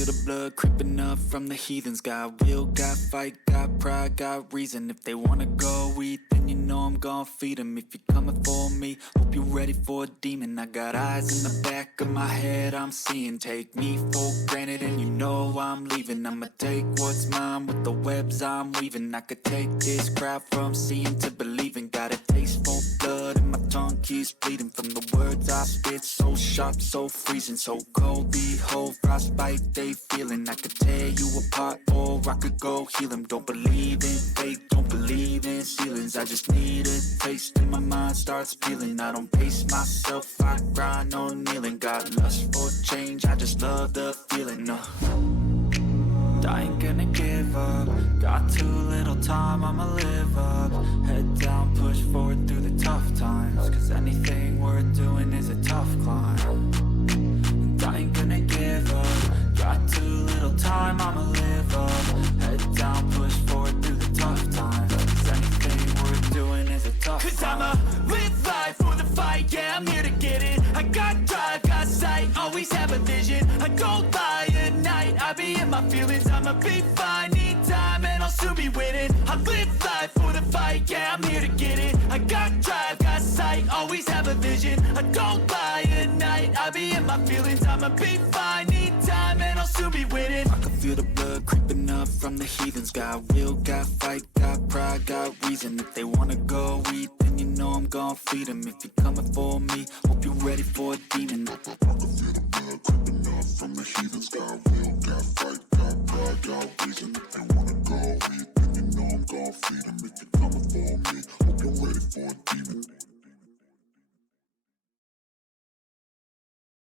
feel the blood creeping up from the heathens. Got will, got fight, got pride, got reason. If they wanna go eat, then you know I'm gon' feed them. If you're coming for me, hope you're ready for a demon. I got eyes in the back of my head, I'm seeing. Take me for granted and you know I'm leaving. I'ma take what's mine with the webs I'm weaving. I could take this crowd from seeing to believing. Got a taste for blood and my tongue keeps bleeding from the words I spit. So sharp, so freezing, so cold. Behold, frostbite they feeling. I could tear you apart or I could go heal them. Don't believe in fate, don't believe in ceilings. I just need a taste and my mind starts peeling. I don't pace myself, I grind on kneeling. Got lust for change, I just love the feeling. I ain't gonna give up. Got too little time, I'ma live up. Head down, push forward through the tough times. Cause anything worth doing is a tough climb. And I ain't gonna give up. Got too little time, I'ma live up. Head down, push forward through the tough times. Cause anything worth doing is a tough climb. Cause I'ma live life for the fight, yeah, I'm here to get it. I got drive, got sight, always have a vision. I don't lie at night, I be in my feelings. I'ma be fine, need time and I'll soon be winning. I live life for the fight, yeah, I'm here to get it. I got drive, got sight, always have a vision. I don't lie at night, I be in my feelings. I'ma be fine, need time and I'll soon be winning. I can feel the blood creeping up from the heathens. Got will, got fight, got pride, got reason. If they wanna go eat, then you know I'm gon' feed them. If you're coming for me, hope you're ready for a demon. I can feel the blood creeping up from the heathens. Got will, got fight, got pride, got reason. If they wanna go eat, then you know I'm gon' feed them. If you're coming for me, hope you're ready for a demon.